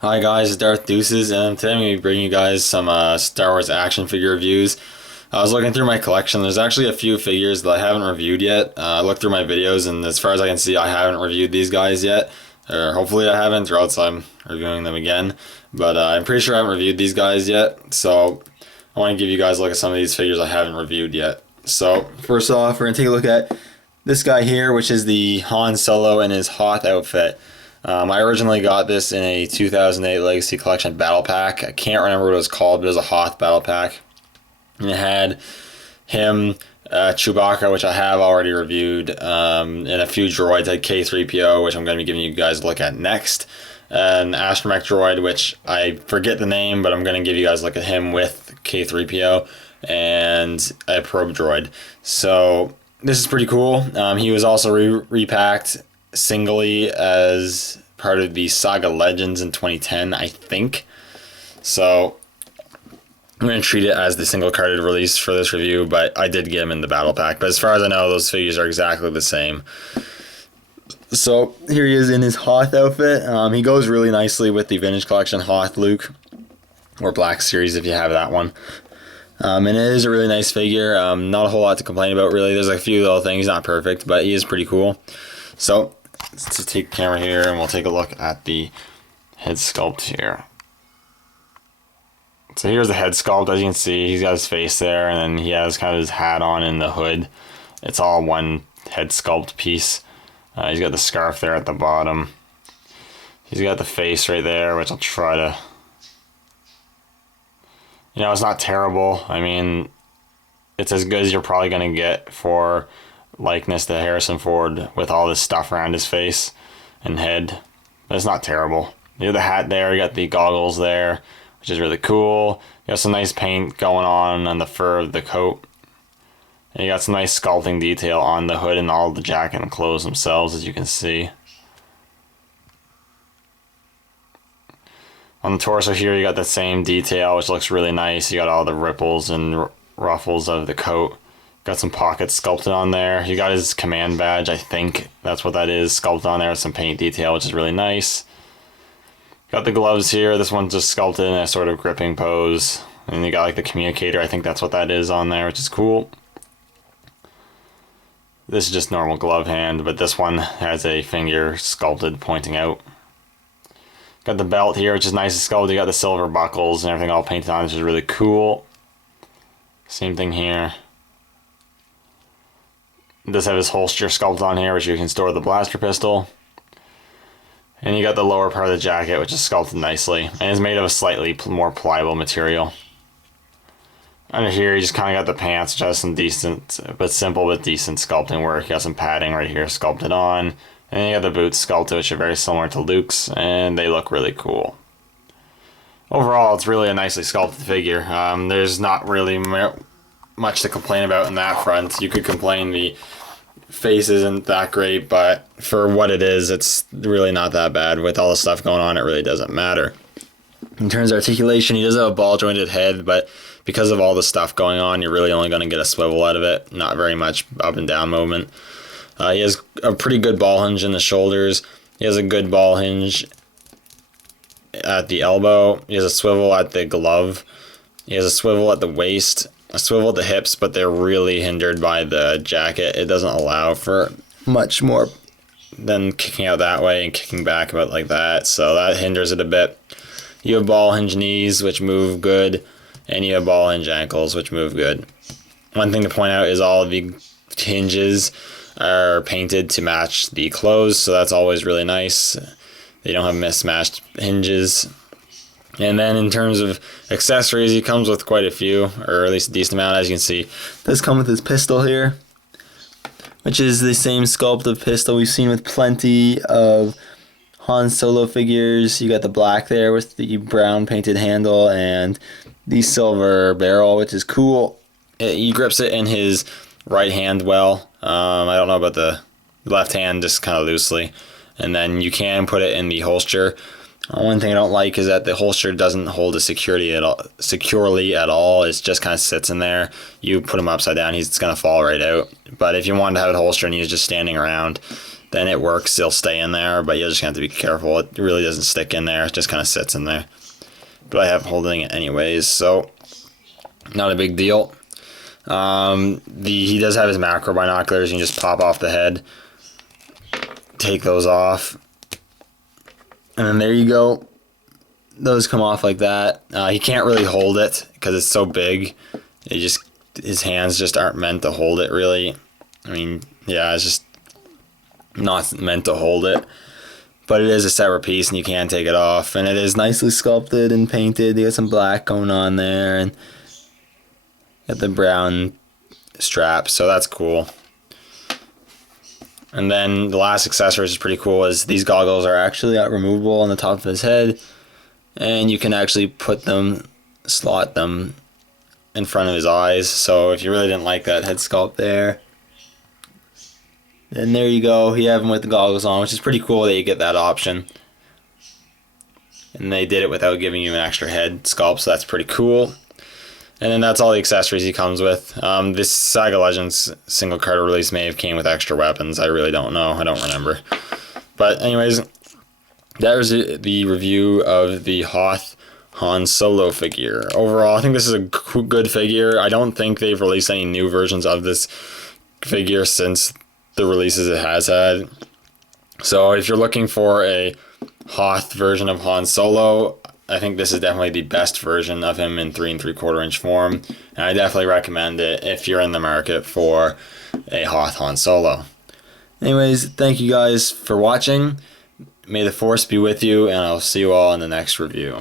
Hi guys, it's Darth Deuces, and today I'm going to be bringing you guys some Star Wars action figure reviews. I was looking through my collection. There's actually a few figures that I haven't reviewed yet. I looked through my videos, and as far as I can see, I haven't reviewed these guys yet. Or hopefully I haven't, or else I'm reviewing them again. But I'm pretty sure I haven't reviewed these guys yet, so I want to give you guys a look at some of these figures I haven't reviewed yet. So first off, we're going to take a look at this guy here, which is the Han Solo in his Hoth outfit. I originally got this in a 2008 Legacy Collection Battle Pack. I can't remember what it was called, but it was a Hoth Battle Pack. And it had him, Chewbacca, which I have already reviewed, and a few droids. It had K3PO, which I'm going to be giving you guys a look at next. An astromech droid, which I forget the name, but I'm going to give you guys a look at him with K3PO, and a probe droid. So this is pretty cool. He was also repacked singly as part of the Saga Legends in 2010, I think. So I'm going to treat it as the single carded release for this review, but I did get him in the battle pack. But as far as I know, those figures are exactly the same. So here he is in his Hoth outfit. He goes really nicely with the Vintage Collection Hoth Luke, or Black Series if you have that one. And it is a really nice figure. Not a whole lot to complain about, really. There's a few little things, not perfect, but he is pretty cool. So let's just take the camera here and we'll take a look at the head sculpt here. So here's the head sculpt. As you can see, he's got his face there, and then he has kind of his hat on in the hood. It's all one head sculpt piece. He's got the scarf there at the bottom. He's got the face right there, which I'll try to... You know, it's not terrible. I mean, it's as good as you're probably going to get for likeness to Harrison Ford with all this stuff around his face and head. But it's not terrible. You have the hat there, you got the goggles there, which is really cool. You got some nice paint going on the fur of the coat. And you got some nice sculpting detail on the hood and all the jacket and clothes themselves, as you can see. On the torso here, you got the same detail, which looks really nice. You got all the ripples and ruffles of the coat. Got some pockets sculpted on there. He got his command badge, I think that's what that is, sculpted on there with some paint detail, which is really nice. Got the gloves here. This one's just sculpted in a sort of gripping pose. And you got like the communicator, I think that's what that is on there, which is cool. This is just normal glove hand, but this one has a finger sculpted pointing out. Got the belt here, which is nice and sculpted. You got the silver buckles and everything all painted on, which is really cool. Same thing here. It does have his holster sculpted on here, which you can store the blaster pistol. And you got the lower part of the jacket, which is sculpted nicely, and is made of a slightly more pliable material. Under here, you just kind of got the pants, which has some decent, but simple but decent sculpting work. You got some padding right here sculpted on. And then you got the boots sculpted, which are very similar to Luke's, and they look really cool. Overall, it's really a nicely sculpted figure. There's not really much to complain about in that front. You could complain the face isn't that great, but for what it is, it's really not that bad. With all the stuff going on, it really doesn't matter. In terms of articulation, he does have a ball jointed head, but because of all the stuff going on, you're really only going to get a swivel out of it. Not very much up and down movement. He has a pretty good ball hinge in the shoulders. He has a good ball hinge at the elbow. He has a swivel at the glove. He has a swivel at the waist, a swivel at the hips, but they're really hindered by the jacket. It doesn't allow for much more than kicking out that way and kicking back about like that, so that hinders it a bit. You have ball hinge knees, which move good, and you have ball hinge ankles, which move good. One thing to point out is all of the hinges are painted to match the clothes, so that's always really nice. They don't have mismatched hinges. And then in terms of accessories, he comes with quite a few, or at least a decent amount. As you can see, it does come with his pistol here, which is the same sculpt of pistol we've seen with plenty of Han Solo figures. You got the black there with the brown painted handle and the silver barrel, which is cool. He grips it in his right hand well. I don't know about the left hand, just kind of loosely. And then you can put it in the holster. One thing I don't like is that the holster doesn't hold it securely at all. It just kind of sits in there. You put him upside down, he's going to fall right out. But if you wanted to have it holstered and he's just standing around, then it works. It'll stay in there, but you just have to be careful. It really doesn't stick in there. It just kind of sits in there. But I have holding it anyways, so not a big deal. He does have his macro binoculars. You can just pop off the head, take those off, and then there you go. Those come off like that. He can't really hold it because it's so big. His hands just aren't meant to hold it, really. I mean, yeah, it's just not meant to hold it. But it is a separate piece, and you can take it off. And it is nicely sculpted and painted. You got some black going on there, and got the brown strap, so that's cool. And then the last accessory, which is pretty cool, is these goggles are actually removable on the top of his head. And you can actually slot them in front of his eyes. So if you really didn't like that head sculpt there, then there you go. You have him with the goggles on, which is pretty cool that you get that option. And they did it without giving you an extra head sculpt, so that's pretty cool. And then that's all the accessories he comes with. This Saga Legends single card release may have came with extra weapons. I really don't know. I don't remember. But anyways, that was the review of the Hoth Han Solo figure. Overall, I think this is a good figure. I don't think they've released any new versions of this figure since the releases it has had. So if you're looking for a Hoth version of Han Solo, I think this is definitely the best version of him in 3 3/4 inch form. And I definitely recommend it if you're in the market for a Hoth Han Solo. Anyways, thank you guys for watching. May the Force be with you, and I'll see you all in the next review.